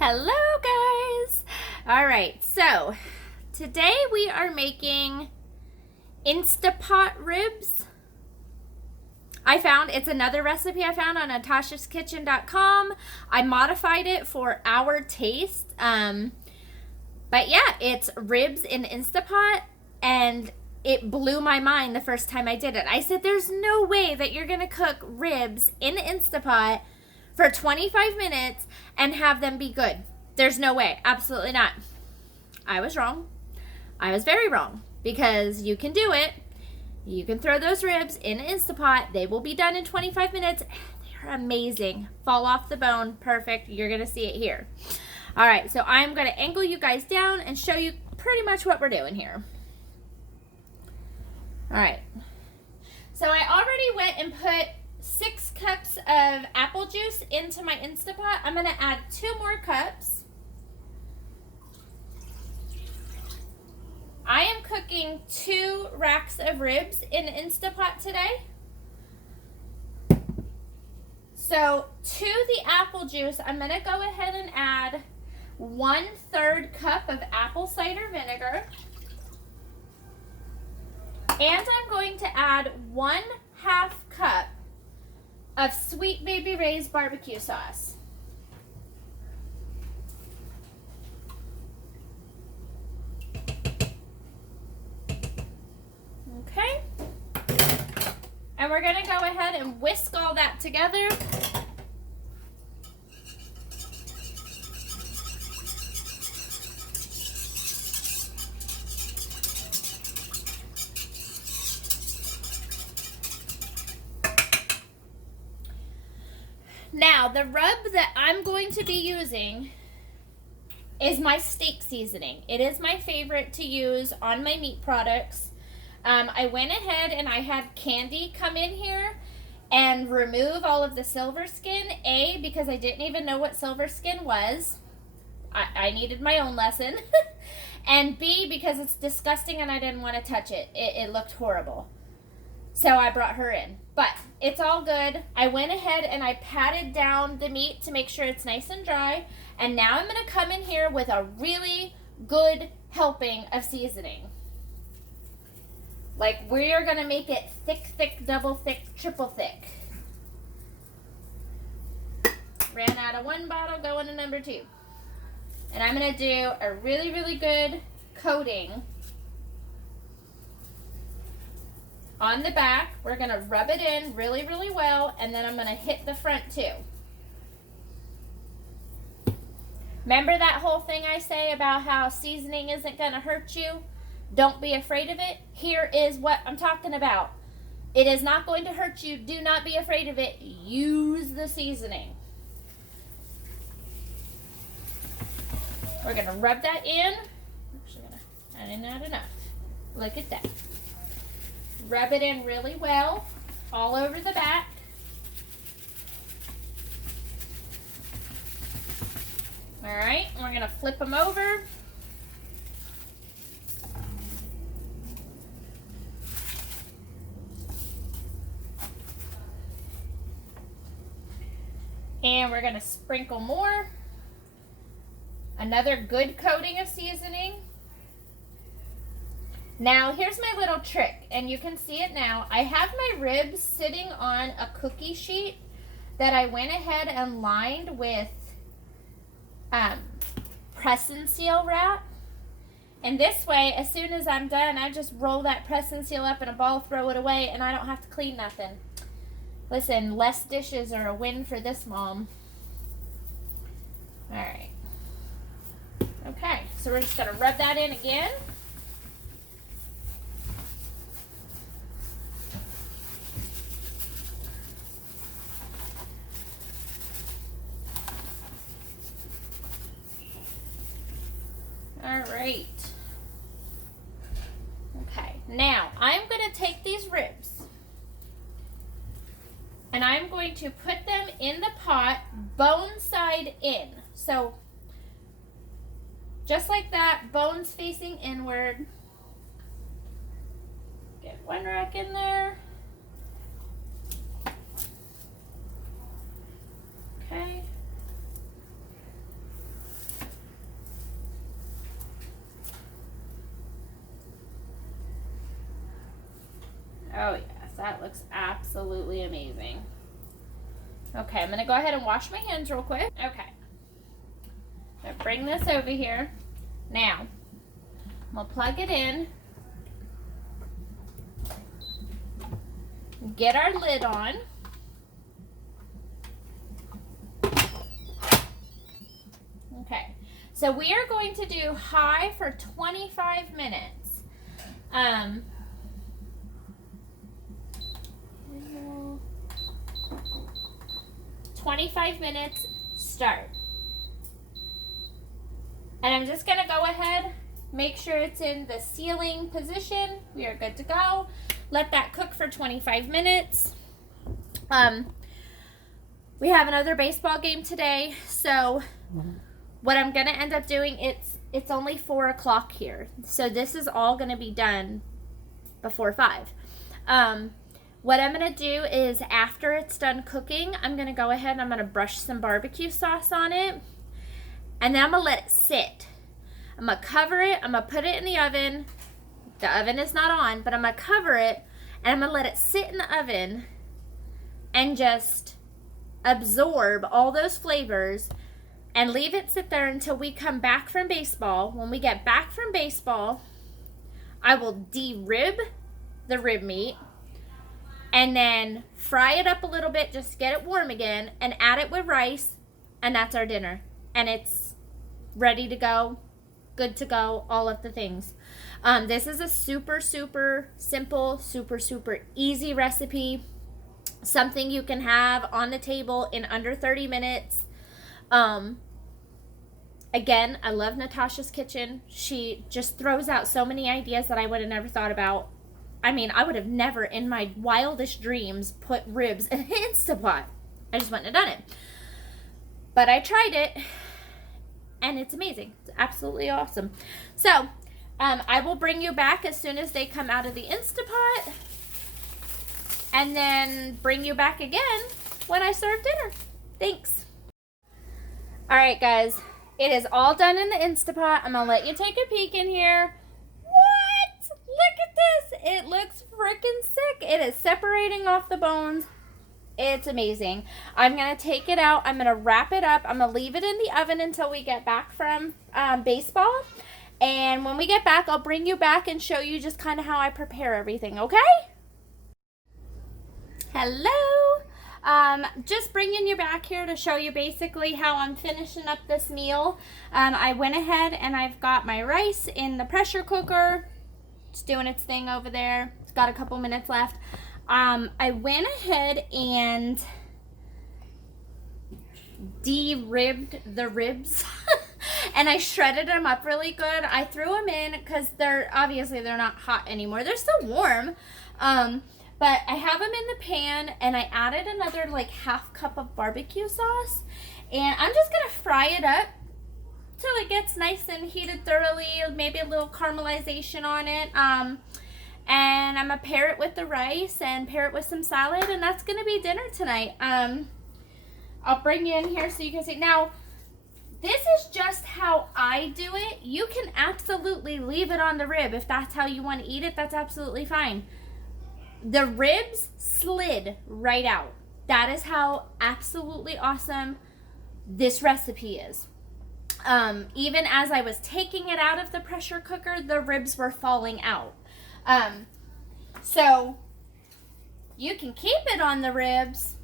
Hello guys! Alright, so today we are making insta-pot ribs. It's another recipe I found on natasha'skitchen.com. I modified it for our taste. But yeah, it's ribs in Instapot, and it blew my mind the first time I did it. I said, there's no way that you're going to cook ribs in Instapot for 25 minutes and have them be good. There's no way. Absolutely not. I was wrong. I was very wrong, because you can do it. You can throw those ribs in Instapot. They will be done in 25 minutes. They're amazing. Fall off the bone. Perfect. You're going to see it here. All right, so I'm going to angle you guys down and show you pretty much what we're doing here. All right. So I already went and put 6 cups of apple juice into my Instapot. I'm going to add 2 more cups. I am cooking 2 racks of ribs in Instapot today. So to the apple juice, I'm going to go ahead and add 1/3 cup of apple cider vinegar. And I'm going to add 1/2 cup of Sweet Baby Ray's barbecue sauce. Okay. And we're going to go ahead and whisk all that together. Now, the rub that I'm going to be using is my steak seasoning. It is my favorite to use on my meat products. I went ahead and I had Candy come in here and remove all of the silver skin. A, because I didn't even know what silver skin was. I needed my own lesson. And B, because it's disgusting and I didn't want to touch it. It looked horrible. So I brought her in. But it's all good. I went ahead and I patted down the meat to make sure it's nice and dry. And now I'm going to come in here with a really good helping of seasoning. Like, we are going to make it thick, double thick, triple thick. Ran out of 1 bottle, going to number 2. And I'm going to do a really good coating on the back. We're going to rub it in really well, and then I'm going to hit the front too. Remember that whole thing I say about how seasoning isn't going to hurt you? Don't be afraid of it. Here is what I'm talking about. It is not going to hurt you. Do not be afraid of it. Use the seasoning. We're going to rub that in. Actually, I didn't add enough. Look at that. Rub it in really well, all over the back. All right, we're going to flip them over. And we're going to sprinkle more. Another good coating of seasoning. Now, here's my little trick, and you can see it now. I have my ribs sitting on a cookie sheet that I went ahead and lined with press and seal wrap. And this way, as soon as I'm done, I just roll that press and seal up in a ball, throw it away, and I don't have to clean nothing. Listen, less dishes are a win for this mom. All right. Okay, so we're just going to rub that in again. All right. Okay, now I'm going to take these ribs and I'm going to put them in the pot, bone side in. So just like that, bones facing inward. Get 1 rack in there. Okay. Oh yes, that looks absolutely amazing. Okay, I'm gonna go ahead and wash my hands real quick. Okay. So bring this over here. Now, I'm gonna plug it in. Get our lid on. Okay, so we are going to do high for 25 minutes. 25 minutes, start. And I'm just gonna go ahead, make sure it's in the sealing position. We are good to go. Let that cook for 25 minutes. We have another baseball game today, so what I'm gonna end up doing, it's only 4 o'clock here, so this is all gonna be done before 5. What I'm gonna do is after it's done cooking, I'm gonna go ahead and I'm gonna brush some barbecue sauce on it, and then I'm gonna let it sit. I'm gonna cover it, I'm gonna put it in the oven. The oven is not on, but I'm gonna cover it and I'm gonna let it sit in the oven and just absorb all those flavors and leave it sit there until we come back from baseball. When we get back from baseball, I will de-rib the rib meat and then fry it up a little bit, just get it warm again, and add it with rice, and that's our dinner. And it's ready to go, good to go, all of the things. This is a super, super simple, super, super easy recipe. Something you can have on the table in under 30 minutes. Again, I love Natasha's Kitchen. She just throws out so many ideas that I would have never thought about. I mean, I would have never in my wildest dreams put ribs in an Insta-pot. I just wouldn't have done it. But I tried it, and it's amazing. It's absolutely awesome. So, I will bring you back as soon as they come out of the Insta-pot, and then bring you back again when I serve dinner. Thanks. All right, guys. It is all done in the Insta-pot. I'm going to let you take a peek in here. What? Look at this. It looks freaking sick. It is separating off the bones. It's amazing. I'm going to take it out. I'm going to wrap it up. I'm going to leave it in the oven until we get back from baseball. And when we get back, I'll bring you back and show you just kind of how I prepare everything, okay? Hello. Just bringing you back here to show you basically how I'm finishing up this meal. I went ahead and I've got my rice in the pressure cooker. It's doing its thing over there. It's got a couple minutes left. I went ahead and de-ribbed the ribs and I shredded them up really good. I threw them in because they're not hot anymore. They're still warm. But I have them in the pan, and I added another like half cup of barbecue sauce, and I'm just gonna fry it up till it gets nice and heated thoroughly, maybe a little caramelization on it. And I'm gonna pair it with the rice and pair it with some salad, and that's gonna be dinner tonight. I'll bring you in here so you can see. Now, this is just how I do it. You can absolutely leave it on the rib if that's how you want to eat it. That's absolutely fine. The ribs slid right out. That is how absolutely awesome this recipe is. Even as I was taking it out of the pressure cooker, the ribs were falling out. So you can keep it on the ribs.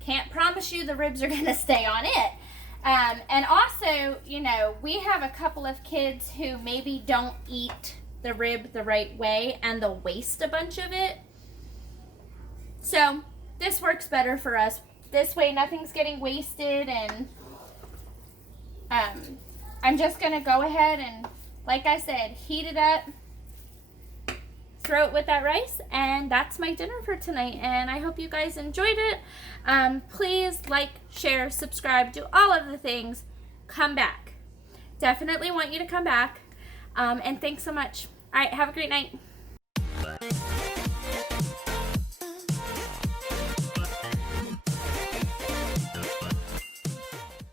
Can't promise you the ribs are going to stay on it. And also, you know, we have a couple of kids who maybe don't eat the rib the right way and they'll waste a bunch of it. So this works better for us. This way nothing's getting wasted, and I'm just going to go ahead and, like I said, heat it up, throw it with that rice, and that's my dinner for tonight, and I hope you guys enjoyed it. Please like, share, subscribe, do all of the things. Come back. Definitely want you to come back, and thanks so much. All right, have a great night.